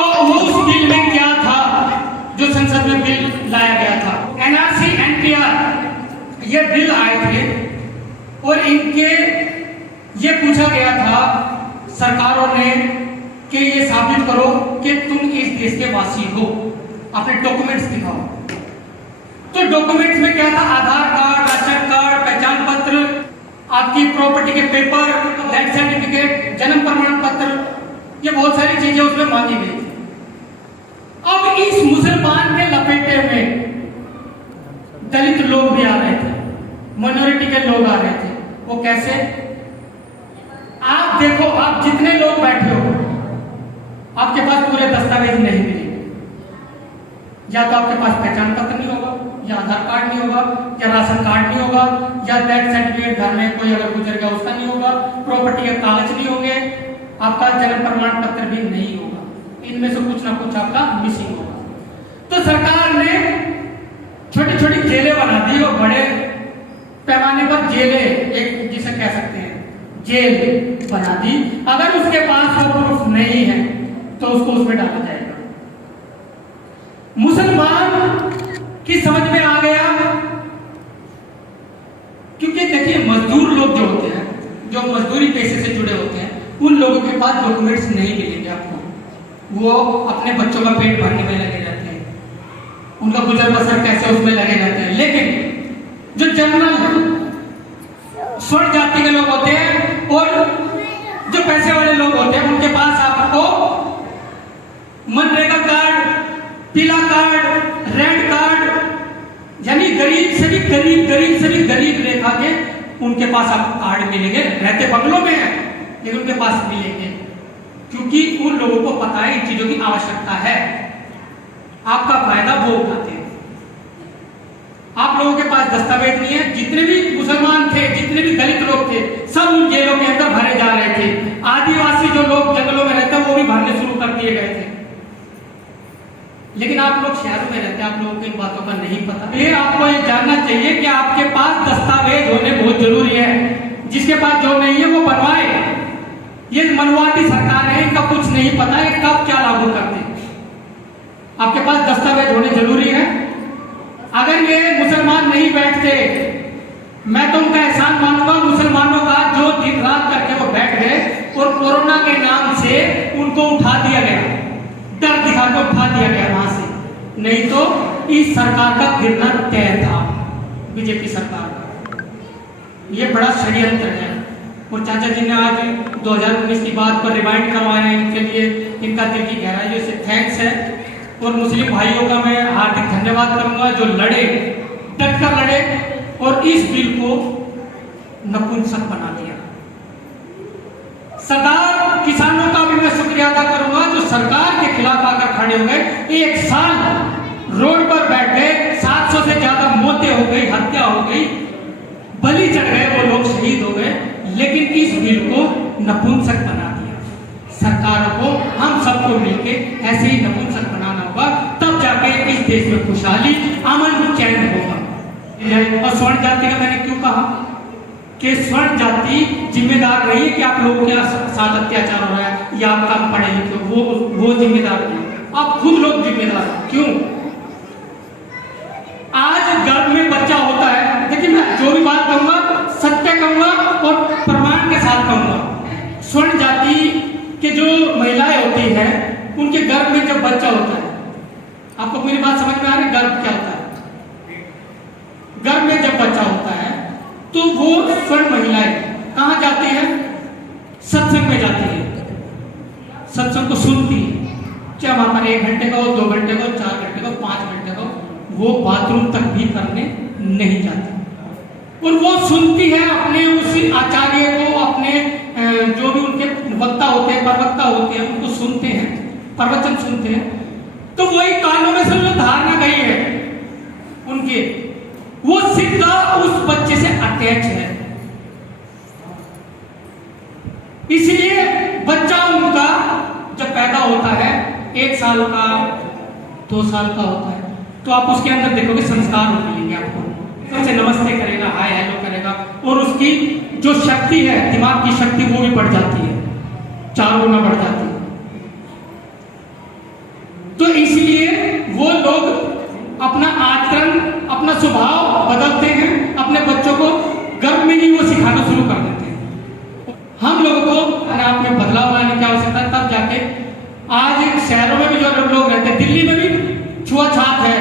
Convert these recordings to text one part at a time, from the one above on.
तो वो उस बिल में क्या था जो संसद में बिल लाया गया था, एनआरसी एनपीआर, ये बिल आए थे और इनके ये पूछा गया था सरकारों ने कि ये साबित करो कि तुम इस देश के वासी हो, अपने डॉक्यूमेंट्स दिखाओ। तो डॉक्यूमेंट्स में क्या था, आधार कार्ड, राशन कार्ड, पहचान पत्र, आपकी प्रॉपर्टी के पेपर, डेथ सर्टिफिकेट, जन्म प्रमाण पत्र, ये बहुत सारी चीजें उसमें मांगी गई थी। अब इस मुसलमान के लपेटे में दलित लोग भी आ रहे थे, माइनॉरिटी के लोग आ रहे थे। वो कैसे? आप देखो, आप जितने लोग बैठे हो आपके पास पूरे दस्तावेज नहीं मिलेंगे। या तो आपके पास पहचान पत्र नहीं होगा, या आधार कार्ड नहीं होगा, या राशन कार्ड नहीं होगा, या डेथ सर्टिफिकेट घर में कोई अगर गुजर गया उसका नहीं होगा, प्रॉपर्टी के कागज नहीं होंगे, आपका जन्म प्रमाण पत्र भी नहीं होगा। इनमें से कुछ ना कुछ आपका मिसिंग होगा। तो सरकार ने छोटी छोटी जेलें बना दी और बड़े पैमाने पर जेलें, एक जिसे कह सकते हैं जेल बना दी। अगर उसके पास वो प्रूफ नहीं है तो उसको उसमें डाला जाएगा। मुसलमान की समझ में आ गया, क्योंकि देखिए मजदूर लोग जो होते हैं, जो मजदूरी पेशे से जुड़े होते हैं, उन लोगों के पास डॉक्यूमेंट्स नहीं मिलेंगे आपको। वो अपने बच्चों का पेट भरने में लगे रहते हैं, उनका गुजर बसर कैसे उसमें लगे रहते हैं। लेकिन जो जनरल स्वर्ण जाति के लोग होते हैं और जो पैसे वाले लोग होते हैं, उनके पास आपको मनरेगा कार्ड, पीला कार्ड, रेड कार्ड, यानी गरीब से भी गरीब रेखा के उनके पास आपको कार्ड मिलेंगे। रहते बंगलों में है लेकिन उनके पास मिलेंगे, क्योंकि उन लोगों को पता है इन चीजों की आवश्यकता है। आपका फायदा वो उठाते हैं। आप लोगों के पास दस्तावेज नहीं है। जितने भी मुसलमान थे, जितने भी दलित लोग थे, सब उन जेलों के अंदर भरे जा रहे थे। आदिवासी जो लोग जंगलों में रहते हैं वो भी भरने शुरू कर दिए गए थे। लेकिन आप लोग शहरों में रहते हैं, आप लोगों को इन बातों का नहीं पता। ये आपको ये जानना चाहिए कि आपके पास दस्तावेज होने बहुत जरूरी है। जिसके पास जो नहीं है वो बनवाए। ये मनवाती सरकार है, इनका कुछ नहीं पता है कब क्या लागू करते हैं। आपके पास दस्तावेज होने जरूरी है। अगर ये मुसलमान नहीं बैठते, मैं तो उनका एहसान मानूंगा मुसलमानों का, जो दिन रात करके वो बैठ गए और कोरोना के नाम से उनको उठा दिया गया, डर दिखाकर उठा दिया गया वहां से। नहीं तो इस सरकार का गिरना तय था, बीजेपी सरकार का। ये बड़ा षड्यंत्र है। और चाचा जी ने आज 2019 की बात पर रिमाइंड करवाया है, इनके लिए इनका दिल की गहराइयों से थैंक्स है। और मुस्लिम भाइयों का मैं हार्दिक धन्यवाद करूंगा जो लड़े, डटकर लड़े और इस बिल को नपुंसक बना दिया। सरदार किसानों का भी मैं शुक्रिया अदा करूंगा जो सरकार के खिलाफ आकर खड़े हो गए। एक साल रोड पर बैठ गए, 700 से ज्यादा मौतें हो गई, हत्या हो गई, बलि चढ़ गए, वो लोग शहीद हो गए। लेकिन इस बिल को नपुंसक बना दिया। सरकारों को, हम सबको मिलके ऐसे ही नपुंसक बनाना होगा, तब जाके इस देश में खुशहाली, अमन, चैन होगा। और स्वर्ण जाति का मैंने क्यों कहा कि स्वर्ण जाति जिम्मेदार नहीं है कि आप लोगों के साथ अत्याचार हो रहा है या आप कम पढ़े लिखे, वो जिम्मेदार नहीं, आप खुद लोग जिम्मेदार हो। क्यों? आज गर्भ में बच्चा होता है, देखिए मैं जो भी बात कहूंगा सत्य कहूंगा और प्रमाण के साथ कहूंगा। स्वर्ण जाति के जो महिलाएं होती हैं, उनके गर्भ में जब बच्चा होता है, आपको मेरी बात समझ में आ रही है? गर्भ क्या होता है? गर्भ में जब बच्चा होता है तो वो स्वर्ण महिलाएं कहां जाती हैं? सत्संग में जाती है, सत्संग को सुनती है। चाहे वहां पर 1 घंटे का हो, 2 घंटे का हो, 4 घंटे का हो, 5 घंटे का हो, वो बाथरूम तक भी करने नहीं जाती और वो सुनती है अपने उसी आचार्य को, अपने जो भी उनके वक्ता होते हैं, प्रवक्ता होते हैं, उनको सुनते हैं, प्रवचन सुनते हैं। तो वही कानों में से जो धारणा गई है उनके, वो सीधा उस बच्चे से अटैच है। इसलिए बच्चा उनका जब पैदा होता है 1 साल का, 2 साल का होता है, तो आप उसके अंदर देखोगे संस्कार मिलेंगे आपको। सबसे नमस्ते करेगा, हाय हेलो करेगा और उसकी जो शक्ति है, दिमाग की शक्ति, वो भी बढ़ जाती है, 4 गुना बढ़ जाती है। तो इसलिए वो लोग अपना आचरण, अपना स्वभाव बदलते हैं, अपने बच्चों को गर्भ में ही वो सिखाना शुरू कर देते हैं। हम लोगों को अपने आप में बदलाव लाने की आवश्यकता है, तब जाके आज शहरों में भी जो लोग रहते हैं, दिल्ली में भी छुआछूत है।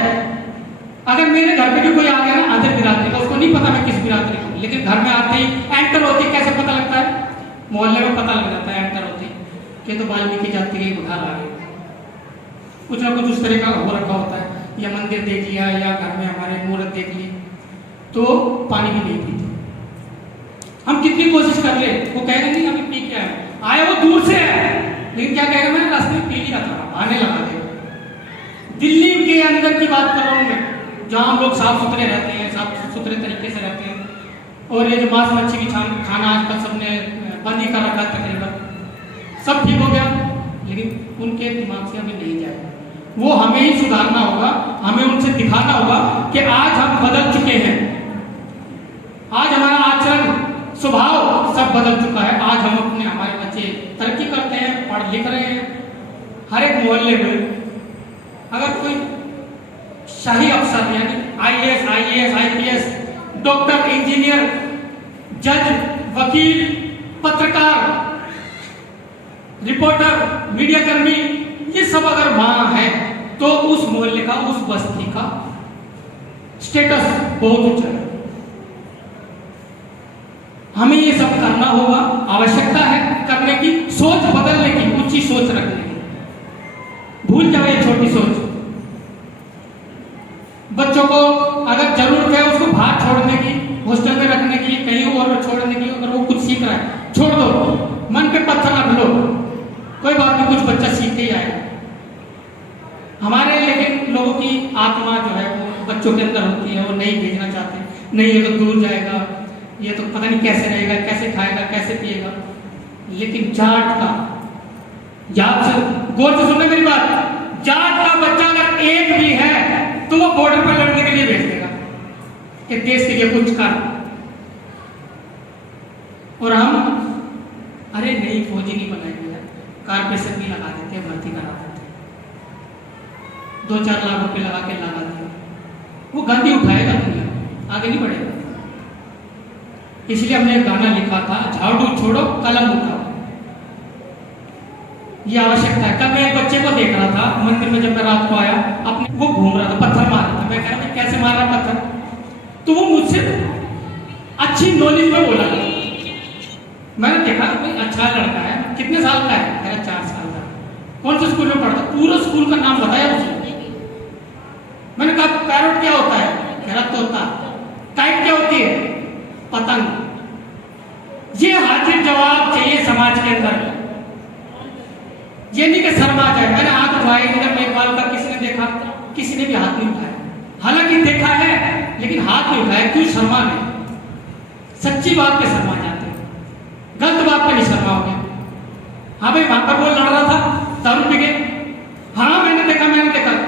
अगर मेरे घर पे भी कोई आ गया ना अदर बिरादरी का, उसको नहीं पता मैं किस बिरादरी का, लेकिन घर में आते ही एंटर होते ही कैसे पता लगता है, मोहल्ले में पता लग जाता है एंटर होते ही कि तो वाल्मीकि जाति के बुखार आ गए, कुछ ना कुछ उस तरह का हो रखा होता है, या मंदिर देख लिया या घर में हमारे मूर्त देख ली, तो पानी भी नहीं पीते। हम कितनी कोशिश कर ले, वो कहेगा नहीं अभी पी के आए वो दूर से है, लेकिन क्या कहेगा मैंने रास्ते में पी लिया था, आने लगा देगा। दिल्ली के अंदर की बात कर रहा हूँ मैं, जहाँ हम लोग साफ सुथरे रहते हैं, साफ सुथरे तरीके से रहते हैं, और ये जो मांस मच्छी की खाना आजकल सबने बंद ही कर रखा तकरीबन, सब ठीक हो गया, लेकिन उनके दिमाग से हमें नहीं जाएगा। वो हमें ही सुधारना होगा, हमें उनसे दिखाना होगा कि आज हम बदल चुके हैं, आज हमारा आचरण स्वभाव सब बदल चुका है। आज हम अपने हमारे बच्चे तरक्की करते हैं, पढ़ लिख रहे हैं। हर एक मोहल्ले में अगर कोई शाही अफसर यानी IAS, IAS, IPS, doctor, engineer, जज, वकील, पत्रकार, रिपोर्टर, मीडिया कर्मी, ये सब अगर वहां है तो उस मोहल्ले का, उस बस्ती का स्टेटस बहुत ऊंचा है। हमें ये सब करना होगा, आवश्यकता है करने की, सोच बदलने की, ऊंची सोच रखने की। भूल जाओ ये छोटी सोच। बच्चों को अगर जरूरत है उसको बाहर छोड़ने की, हॉस्टल में रखने की, कहीं और छोड़ने की, अगर वो कुछ सीख रहा है छोड़ दो, मन पे पत्थर रख लो, कोई बात नहीं, कुछ बच्चा सीख के ही आएगा। हमारे लेकिन लोगों की आत्मा जो है वो बच्चों के अंदर होती है, वो नहीं भेजना चाहते, नहीं ये तो दूर जाएगा, ये तो पता नहीं कैसे रहेगा, कैसे खाएगा, कैसे पिएगा। लेकिन जाट का, याद से गौर से सुनने मेरी बात, जाट का बच्चा अगर एक भी है तो वो बॉर्डर पर लड़ने के लिए भेज देगा कि देश के लिए कुछ कर। और हम अरे नहीं फौजी नहीं बनाएंगे, कारपोरेशन भी लगा देते हैं, भर्ती करा देते हैं, 2-4 लाख रुपए लगा के लगा दिया, वो गंदी उठाएगा दुनिया, आगे नहीं बढ़ेगा। इसलिए हमने एक गाना लिखा था, झाड़ू छोड़ो कलम उठाओ। ये आवश्यकता है। कल मैं एक बच्चे को देख रहा था मंदिर में, जब मैं रात को आया, अपने वो घूम रहा था, पत्थर मार रहा था। मैं कह रहा था कैसे मार रहा पत्थर, तो वो मुझसे अच्छी नॉलेज में बोला। मैंने देखा कोई अच्छा लड़का है, कितने साल का है, कह रहा 4 साल का। कौन से स्कूल में पढ़ता, पूरा स्कूल का नाम बताया उसने। मैंने कहा पैरोट क्या होता है, कह रहा तोता। काइट क्या होती है, पतंग। ये हाजिर जवाब चाहिए समाज के अंदर। ये नहीं कि शर्मा जाए। मैंने हाथ उठाए, इधर मेघवाल का किसी ने देखा, किसी ने भी हाथ नहीं उठाया। हालांकि देखा है लेकिन हाथ नहीं उठाया। क्यों शर्मा नहीं? सच्ची बात पे शर्मा जाते हैं, गलत बात पे नहीं शर्माओगे। हाँ भाई वहां पर वो लड़ रहा था, दारू पी के, हाँ मैंने देखा,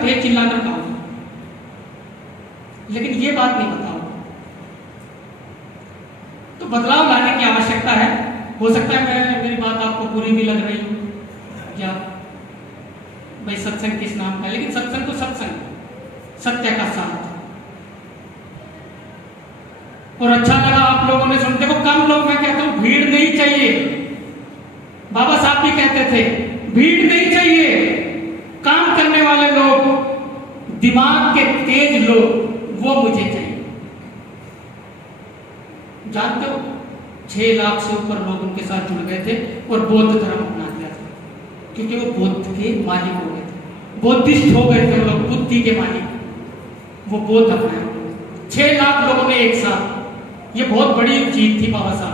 तेज चिल्लाकर कहा, लेकिन ये बात नहीं बताओ। तो बदलाव लाने की आवश्यकता है। हो सकता है मेरी बात आपको बुरी भी लग रही हो, या भाई सत्संग किस नाम का, लेकिन सत्संग तो सत्संग, सत्य का साथ। और अच्छा लगा आप लोगों ने सुनते को। कम लोग, मैं कहता हूं भीड़ नहीं चाहिए। बाबा साहब भी कहते थे भीड़ नहीं चाहिए, काम करने वाले लोग, दिमाग के तेज लोग, वो मुझे चाहिए। जानते हो 6 लाख से ऊपर लोग उनके साथ जुड़ गए थे और बौद्ध धर्म अपना दिया था, क्योंकि वो बुद्ध के मालिक हो गए थे, बुद्धिस्ट हो गए थे वो लोग, बुद्धि के मालिक। वो बौद्ध अपनाया 6 लाख लोगों ने एक साथ। ये बहुत बड़ी जीत थी बाबा साहब।